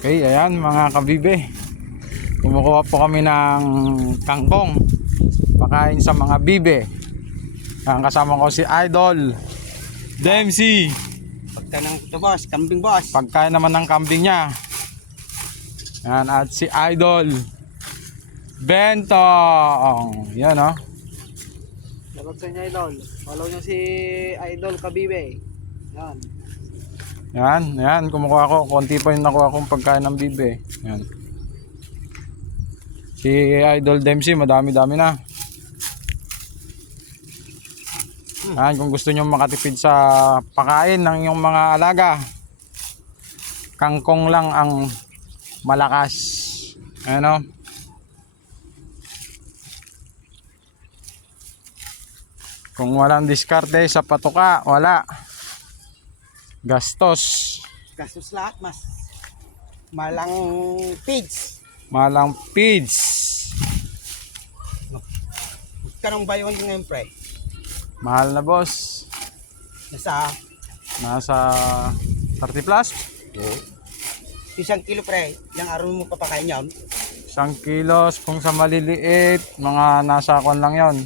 Okay, ayan mga kabibe. Kumukuha po kami ng kangkong. Pakain sa mga bibe. Ang kasama ko si Idol Dempsey. Pagka ng ito boss, kambing boss. Pagkain naman ng kambing niya. Yan, at si Idol Bentong. Yan o. Dapat sa inyo Idol. Follow nyo si Idol Kabibe. Yan. Yan, kumukuha ko. Konti pa yung nakuha kong pagkain ng bibe. Yan. Si Idol Dempsey, madami-dami na. Yan, kung gusto nyo makatipid sa pakain ng inyong mga alaga, kangkong lang ang malakas. Ayan o. Kung walang diskarte sa patuka, wala. Gastos. Gastos lahat mas. Malang feeds. Malang feeds. Kanong bayon din ngayon pre? Mahal na boss. Nasa 30 plus. Isang kilo pre. Yung araw mo papakain yun. 1 kilos kung sa maliliit, mga nasa kon lang yon.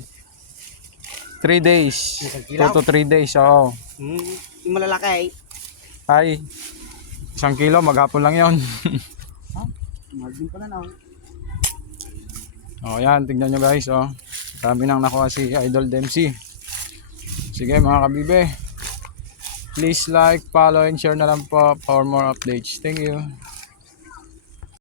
3 days. 2 to 3 days, oo. Yung malalaki Ay, 1 kilo, maghapon lang yon. Margin pa na na. O yan, tignan nyo guys, oh. Dami nang nakuha si Idol Dempsey. Sige mga kabibe, please like, follow, and share na lang po for more updates. Thank you.